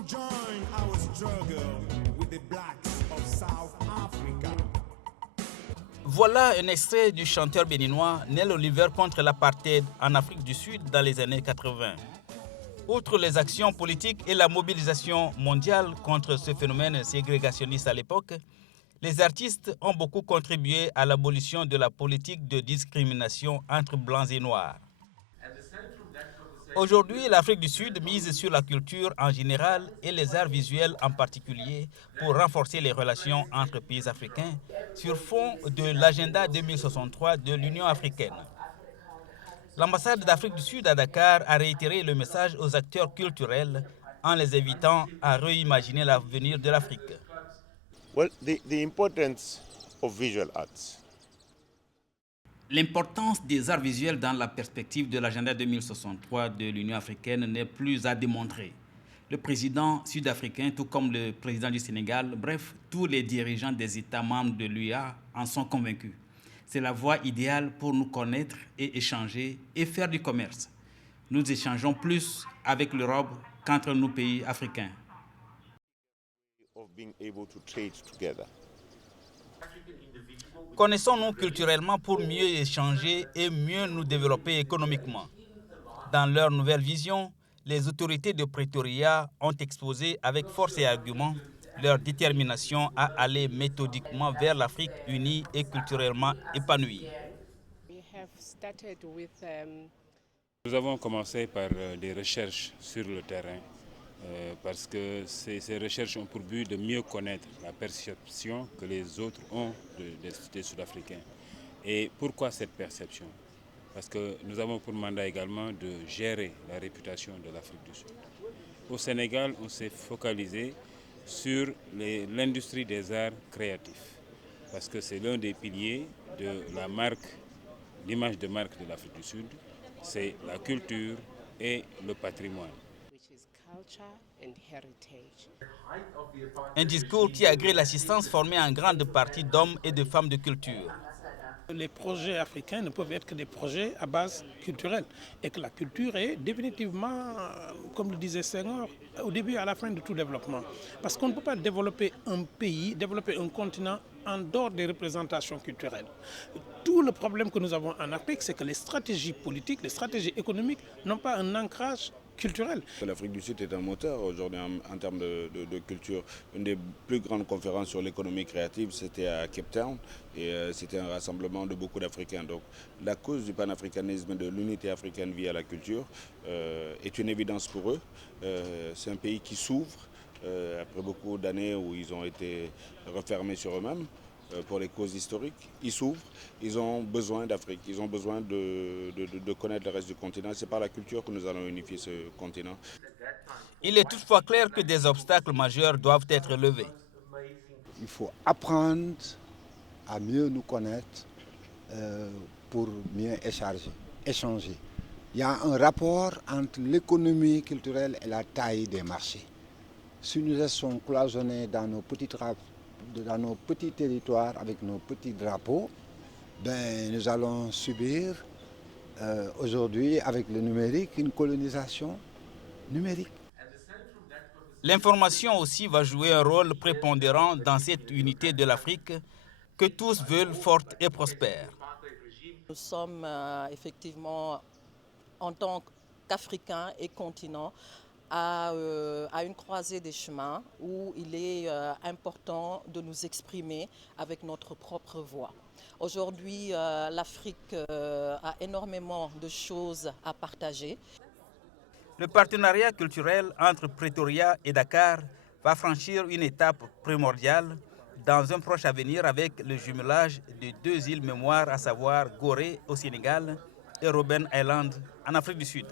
Come join our struggle with the blacks of South Africa. Voilà un extrait du chanteur béninois Nel Oliver contre l'apartheid en Afrique du Sud dans les années 80. Outre les actions politiques et la mobilisation mondiale contre ce phénomène ségrégationniste à l'époque, les artistes ont beaucoup contribué à l'abolition de la politique de discrimination entre blancs et noirs. Aujourd'hui, l'Afrique du Sud mise sur la culture en général et les arts visuels en particulier pour renforcer les relations entre pays africains sur fond de l'agenda 2063 de l'Union africaine. L'ambassade d'Afrique du Sud à Dakar a réitéré le message aux acteurs culturels en les invitant à réimaginer l'avenir de l'Afrique. Well, the importance of visual arts. L'importance des arts visuels dans la perspective de l'agenda 2063 de l'Union africaine n'est plus à démontrer. Le président sud-africain, tout comme le président du Sénégal, bref, tous les dirigeants des États membres de l'UA en sont convaincus. C'est la voie idéale pour nous connaître et échanger et faire du commerce. Nous échangeons plus avec l'Europe qu'entre nos pays africains. Of being able to trade together. Connaissons-nous culturellement pour mieux échanger et mieux nous développer économiquement. Dans leur nouvelle vision, les autorités de Pretoria ont exposé avec force et argument leur détermination à aller méthodiquement vers l'Afrique unie et culturellement épanouie. Nous avons commencé par des recherches sur le terrain parce que ces recherches ont pour but de mieux connaître la perception que les autres ont des Sud-Africains. Et pourquoi cette perception? Parce que nous avons pour mandat également de gérer la réputation de l'Afrique du Sud. Au Sénégal, on s'est focalisé sur l'industrie des arts créatifs parce que c'est l'un des piliers de la marque, l'image de marque de l'Afrique du Sud, c'est la culture et le patrimoine. Un discours qui agrée l'assistance formée en grande partie d'hommes et de femmes de culture. Les projets africains ne peuvent être que des projets à base culturelle et que la culture est définitivement, comme le disait Senghor, au début et à la fin de tout développement. Parce qu'on ne peut pas développer un pays, développer un continent en dehors des représentations culturelles. Tout le problème que nous avons en Afrique, c'est que les stratégies politiques, les stratégies économiques n'ont pas un ancrage culturel. L'Afrique du Sud est un moteur aujourd'hui en termes de culture. Une des plus grandes conférences sur l'économie créative, c'était à Cape Town et c'était un rassemblement de beaucoup d'Africains. Donc la cause du panafricanisme et de l'unité africaine via la culture est une évidence pour eux. C'est un pays qui s'ouvre après beaucoup d'années où ils ont été refermés sur eux-mêmes. Pour les causes historiques, ils s'ouvrent, ils ont besoin d'Afrique, ils ont besoin de connaître le reste du continent. C'est par la culture que nous allons unifier ce continent. Il est toutefois clair que des obstacles majeurs doivent être levés. Il faut apprendre à mieux nous connaître pour mieux échanger. Il y a un rapport entre l'économie culturelle et la taille des marchés. Si nous restons cloisonnés dans nos petits territoires avec nos petits drapeaux, nous allons subir aujourd'hui avec le numérique une colonisation numérique. L'information aussi va jouer un rôle prépondérant dans cette unité de l'Afrique que tous veulent forte et prospère. Nous sommes effectivement, en tant qu'Africains et continents, à une croisée des chemins où il est important de nous exprimer avec notre propre voix. Aujourd'hui, l'Afrique a énormément de choses à partager. Le partenariat culturel entre Pretoria et Dakar va franchir une étape primordiale dans un proche avenir avec le jumelage de deux îles mémoires, à savoir Gorée au Sénégal et Robben Island en Afrique du Sud.